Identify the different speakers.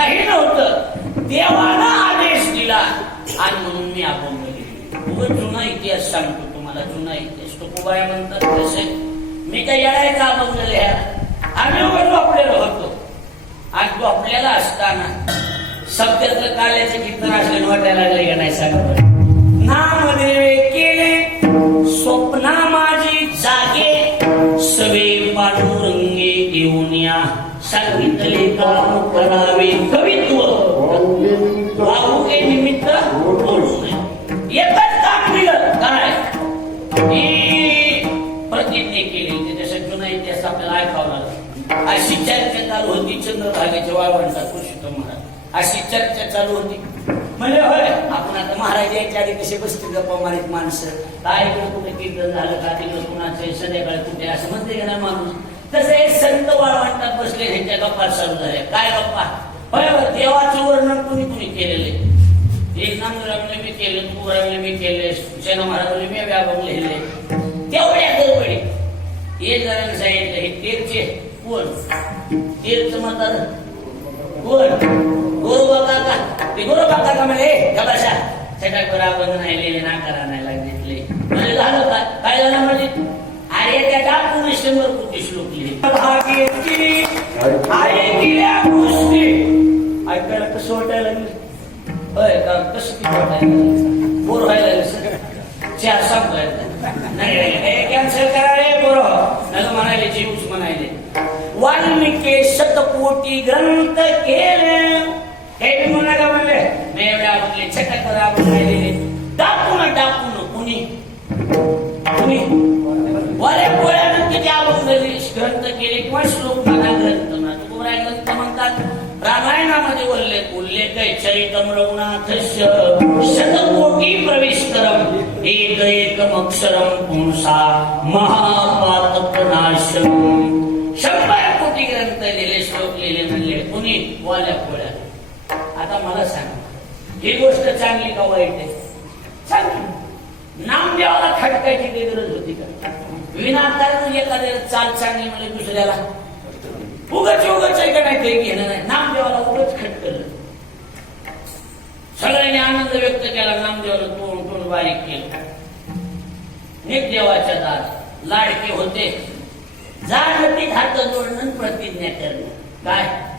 Speaker 1: काही नव्हतं. देवानं आदेश दिला. आणि म्हणून मी अभंग लिहिले जुना इतिहास सांगतो तुम्हाला जुना इतिहास. तो कुबाया म्हणतात तसे. मी काही येणार का अभंग लिहा आम्ही उगाच आपल्याला होतो. आणि तो आपल्याला असताना सध्याचं काल्याचं कीर्तन असल्याने वाटायला लागले का नाही सांगा त्याच्यासाठी आपल्याला ऐकावं लागला. अशी चर्चा चालू होती चंद्रभागेच्या वाळवंटात पुरुषोत्तम महाराज. अशी चर्चा चालू होती. म्हणजे होय आपण आता महाराज यायच्या आधी कसे बसतील गप्पा मारीत माणसं? काय कुठे कीर्तन झालं का तिकडं कुणाचे संध्याकाळी कुठे असं म्हणते का नाही माणूस? तसं हे संत वाळवंटात बसले ह्यांच्या गप्पा चालू झाल्या. काय गप्पा? होय देवाचं वर्णन कुणी कुणी केलेले एक नामरावने मी केले तुरावने मी केले सेना महाराजांनी मी व्यापक लिहिले तेवढ्या गडबडी एक जणांनी साहेब हे तेरचे कोण? तेरचं म्हणतात कोण? गोरोबा काका ते गोरोबा काका म्हणे "ए, गबाशा सटाक बंद नाही लिहिले नाकारा नाही लागले म्हणजे झालं काय काय झालं? म्हणजे अरे त्या टाकून शंभर कोटी श्लोक लिहिले. भाग्येची आई गोष्टी ऐकायला कसं वाटायला लागलं? होय का कसं किती वाटायला बोर व्हायला लागलं सर चार सांगतोय नाही म्हणायले जीवच म्हणायले. वाल्मिके शतकोटी ग्रंथ केले. हे मी म्हणा का म्हणले? मी एवढ्या छटक करा डाकून डाकून कुणी? कुणी? वरे पोळ्यानं किती अभंगली ग्रंथ केले किंवा श्लोक म्हणा ग्रंथ म्हणा कोणा ग्रंथ म्हणतात. रामायणामध्ये उल्लेख उल्लेख आहे चरितम रघुनाथस्य शतकोटी प्रविष्करम एक एकम अक्षरम पुंसा महापात नाशम शंभर कोटी ग्रंथ लिहिले श्लोक लिहिले म्हणले कुणी? वाल्या पोळ्या. आता मला सांग ही गोष्ट चांगली का वाईट आहे? चांगली नामदेवाला खटकायची काही गरज होती का? विनाकारण एखाद्या चाल चांगली म्हणजे दुसऱ्याला. उगच उगच का नाही काही घेणं नाही. नामदेवाला उगच खटकलं. सगळ्यांनी आनंद व्यक्त केला नामदेवाला तोंड तोंड बारीक केलं. निक देवाच्या दार लाडके होते. जाणती हात जोडणं प्रतिज्ञा करणं. काय?